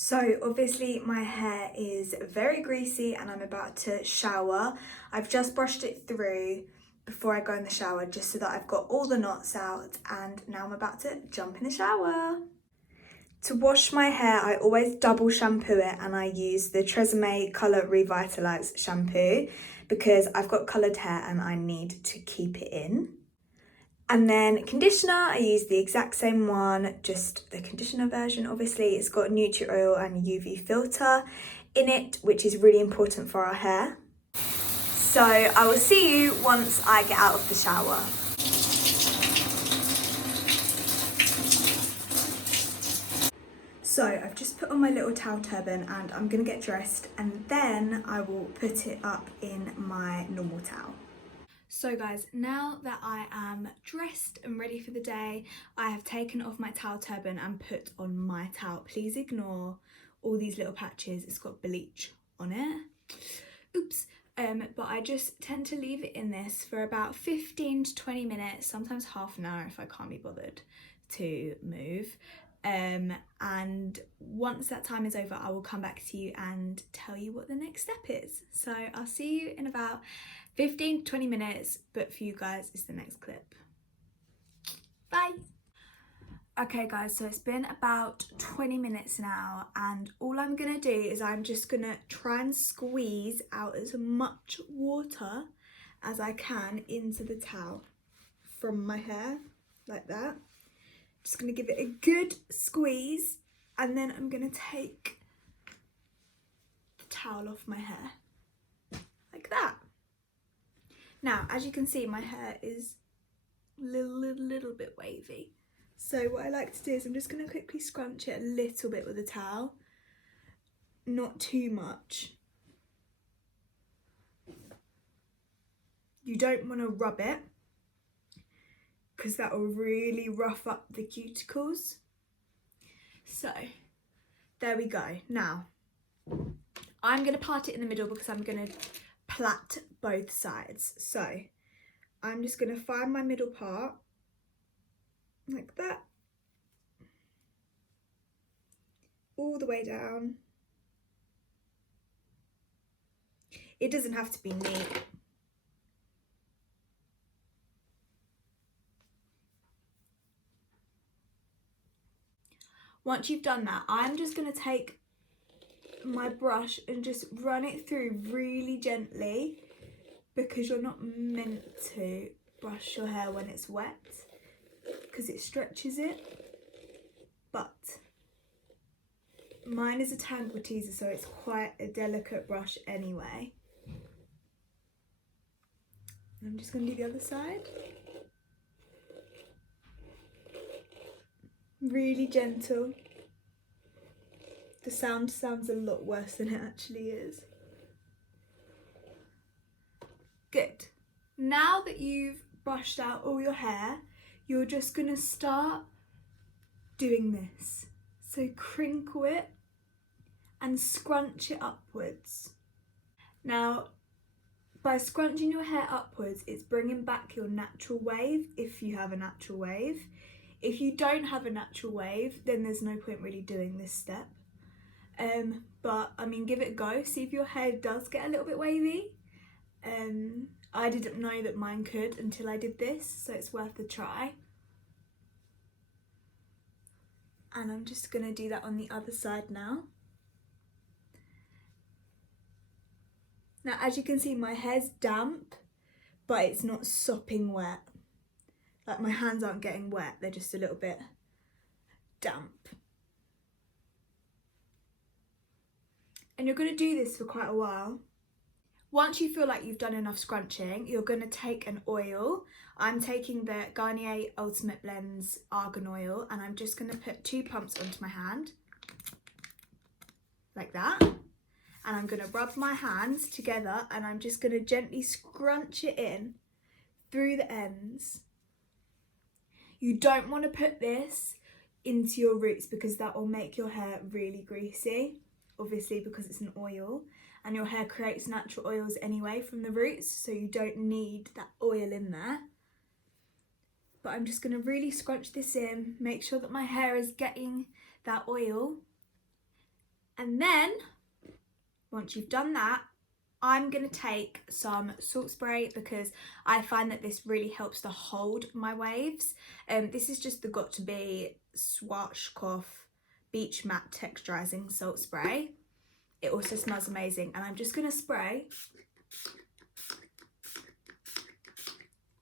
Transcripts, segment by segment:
So obviously my hair is very greasy and I'm about to shower. I've just brushed it through before I go in the shower just so that I've got all the knots out, and now I'm about to jump in the shower. To wash my hair, I always double shampoo it, and I use the Tresemme Colour Revitalize shampoo because I've got coloured hair and I need to keep it in. And then conditioner, I use the exact same one, just the conditioner version. Obviously, it's got Nutri Oil and UV filter in it, which is really important for our hair. So I will see you once I get out of the shower. So I've just put on my little towel turban and I'm gonna get dressed, and then I will put it up in my normal towel. So guys, now that I am dressed and ready for the day, I have taken off my towel turban and put on my towel. Please ignore all these little patches, it's got bleach on it. Oops. But I just tend to leave it in this for about 15 to 20 minutes, sometimes half an hour if I can't be bothered to move. And once that time is over, I will come back to you and tell you what the next step is. So I'll see you in about 15 to 20 minutes, but for you guys, it's the next clip. Bye. Okay guys, so it's been about 20 minutes now, and all I'm gonna do is I'm just gonna try and squeeze out as much water as I can into the towel from my hair, like that. Just gonna give it a good squeeze, and then I'm gonna take the towel off my hair, like that. Now, as you can see, my hair is a little bit wavy. So what I like to do is I'm just gonna quickly scrunch it a little bit with a towel, not too much. You don't wanna rub it, because that will really rough up the cuticles. So there we go. Now I'm going to part it in the middle because I'm going to plait both sides. So I'm just going to find my middle part like that, all the way down. It doesn't have to be neat. Once you've done that, I'm just going to take my brush and just run it through really gently, because you're not meant to brush your hair when it's wet because it stretches it. But mine is a tangle teaser, so it's quite a delicate brush anyway. And I'm just going to do the other side. Really gentle. The sound sounds a lot worse than it actually is. Good. Now that you've brushed out all your hair, you're just going to start doing this. So crinkle it and scrunch it upwards. Now, by scrunching your hair upwards, it's bringing back your natural wave, if you have a natural wave. If you don't have a natural wave, then there's no point really doing this step. But I mean, give it a go, see if your hair does get a little bit wavy. I didn't know that mine could until I did this, so it's worth a try. And I'm just gonna do that on the other side now. Now, as you can see, my hair's damp, but it's not sopping wet. Like, my hands aren't getting wet, they're just a little bit damp. And you're going to do this for quite a while. Once you feel like you've done enough scrunching, you're going to take an oil. I'm taking the Garnier Ultimate Blends Argan Oil, and I'm just going to put 2 pumps onto my hand, like that. And I'm going to rub my hands together, and I'm just going to gently scrunch it in through the ends. You don't want to put this into your roots because that will make your hair really greasy, obviously, because it's an oil, and your hair creates natural oils anyway from the roots, so you don't need that oil in there. But I'm just going to really scrunch this in, make sure that my hair is getting that oil, And then once you've done that, I'm going to take some salt spray because I find that this really helps to hold my waves. This is just the Got To Be Schwarzkopf Beach Matte Texturizing Salt Spray. It also smells amazing, and I'm just going to spray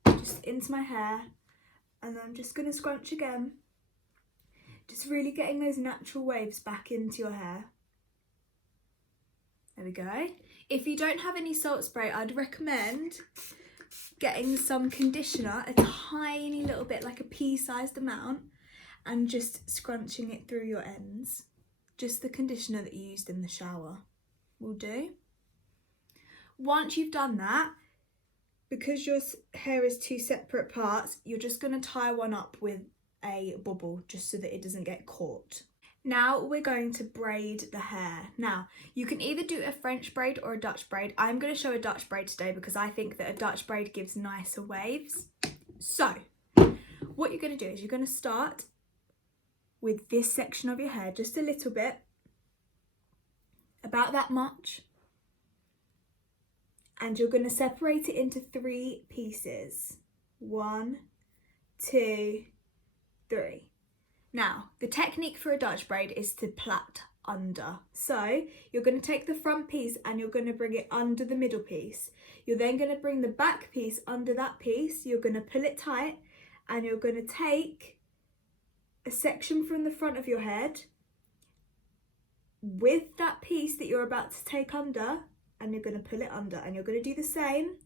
just into my hair, and I'm just going to scrunch again, just really getting those natural waves back into your hair. There we go. If you don't have any salt spray, I'd recommend getting some conditioner, a tiny little bit, like a pea-sized amount, and just scrunching it through your ends. Just the conditioner that you used in the shower will do. Once you've done that, because your hair is two separate parts, you're just going to tie one up with a bobble just so that it doesn't get caught. Now we're going to braid the hair. Now, you can either do a French braid or a Dutch braid. I'm going to show a Dutch braid today because I think that a Dutch braid gives nicer waves. So, what you're going to do is you're going to start with this section of your hair, just a little bit, about that much. And you're going to separate it into 3 pieces. 1, 2, 3. Now, the technique for a Dutch braid is to plait under. So, you're going to take the front piece and you're going to bring it under the middle piece. You're then going to bring the back piece under that piece. You're going to pull it tight and you're going to take a section from the front of your head with that piece that you're about to take under, and you're going to pull it under, and you're going to do the same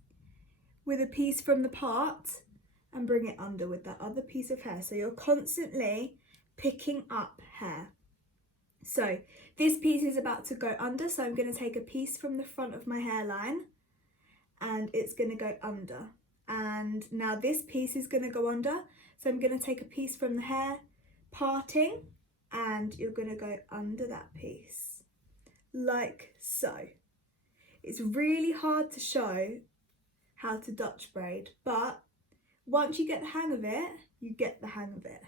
with a piece from the part and bring it under with that other piece of hair. So you're constantly picking up hair. So this piece is about to go under, so I'm going to take a piece from the front of my hairline and it's going to go under. And now this piece is going to go under, so I'm going to take a piece from the hair parting and you're going to go under that piece, like so. It's really hard to show how to Dutch braid, but once you get the hang of it, you get the hang of it.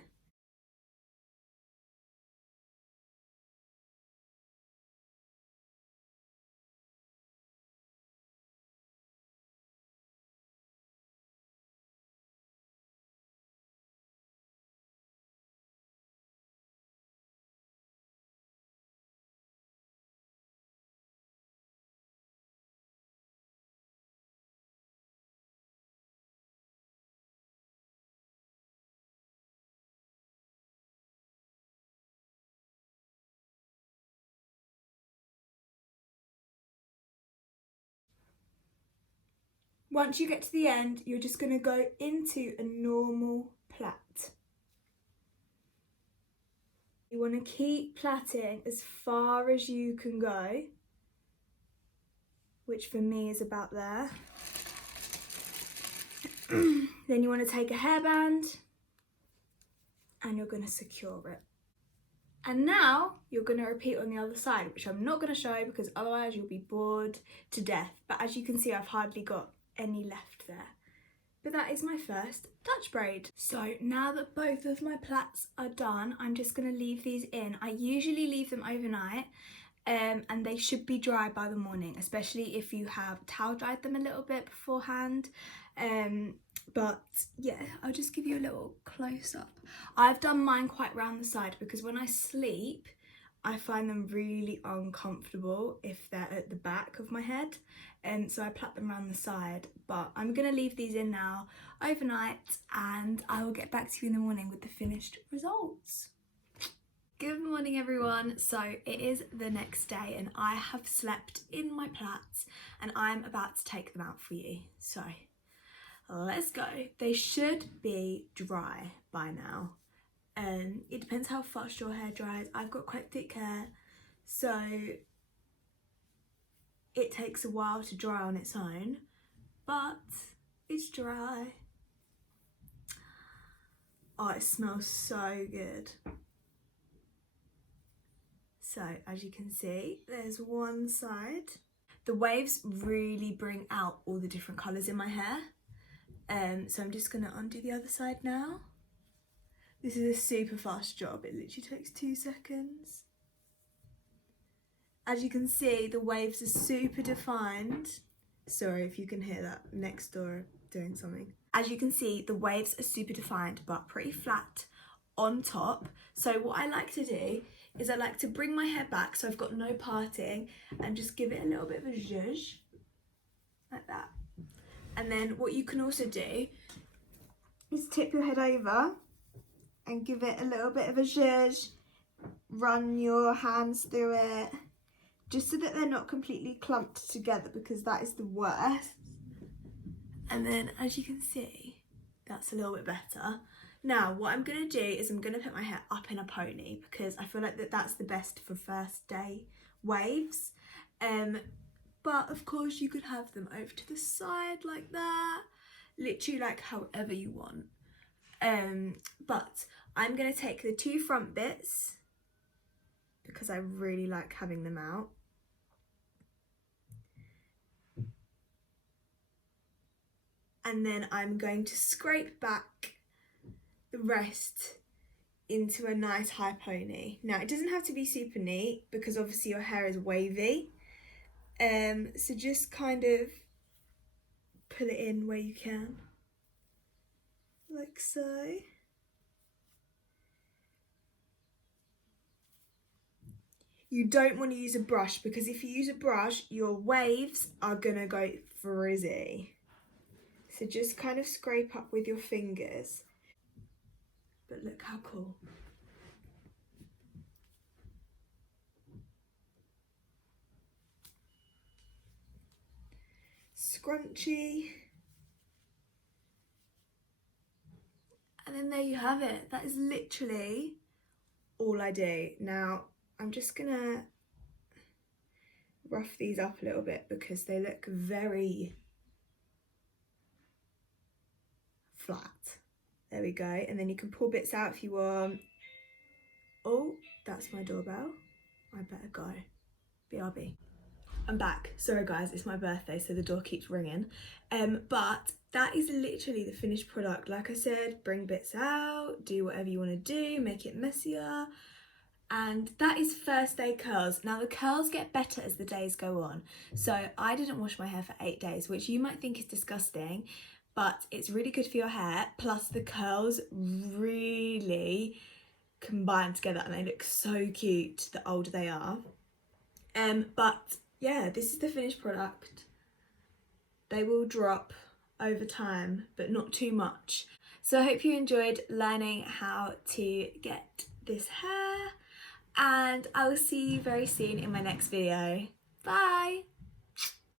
Once you get to the end, you're just going to go into a normal plait. You want to keep plaiting as far as you can go, which for me is about there. Then you want to take a hairband and you're going to secure it. And now you're going to repeat on the other side, which I'm not going to show because otherwise you'll be bored to death. But as you can see, I've hardly got any left there. But that is my first Dutch braid. So now that both of my plaits are done, I'm just going to leave these in. I usually leave them overnight and they should be dry by the morning, especially if you have towel dried them a little bit beforehand. But yeah, I'll just give you a little close up. I've done mine quite round the side because when I sleep, I find them really uncomfortable if they're at the back of my head, and so I plait them around the side. But I'm going to leave these in now overnight and I will get back to you in the morning with the finished results. Good morning everyone. So it is the next day and I have slept in my plaits and I'm about to take them out for you. So let's go. They should be dry by now. It depends how fast your hair dries. I've got quite thick hair, so it takes a while to dry on its own, but it's dry. Oh, it smells so good. So as you can see, there's one side. The waves really bring out all the different colours in my hair. So I'm just gonna undo the other side now. This is a super fast job, it literally takes 2 seconds. As you can see, the waves are super defined. Sorry if you can hear that next door doing something. As you can see, the waves are super defined but pretty flat on top. So what I like to do is I like to bring my hair back so I've got no parting and just give it a little bit of a zhuzh, like that. And then what you can also do is tip your head over and give it a little bit of a zhuzh, run your hands through it, just so that they're not completely clumped together, because that is the worst. And then as you can see, that's a little bit better. Now what I'm going to do is I'm going to put my hair up in a pony, because I feel like that's the best for first day waves. But of course you could have them over to the side like that, literally like however you want. But I'm going to take the two front bits because I really like having them out. And then I'm going to scrape back the rest into a nice high pony. Now it doesn't have to be super neat because obviously your hair is wavy. So just kind of pull it in where you can, like so. You don't want to use a brush, because if you use a brush, your waves are gonna go frizzy. So just kind of scrape up with your fingers. But look how cool. Scrunchy. And then there you have it. That is literally all I do. Now I'm just gonna rough these up a little bit because they look very flat. There we go. And then you can pull bits out if you want. Oh, that's my doorbell. I better go. BRB. I'm back. Sorry guys, it's my birthday, so the door keeps ringing. But that is literally the finished product. Like I said, bring bits out, do whatever you want to do, make it messier. And that is first day curls. Now the curls get better as the days go on. So I didn't wash my hair for 8 days, which you might think is disgusting, but it's really good for your hair. Plus the curls really combine together and they look so cute the older they are. But yeah, this is the finished product. They will drop over time, but not too much. So I hope you enjoyed learning how to get this hair, and I will see you very soon in my next video. Bye!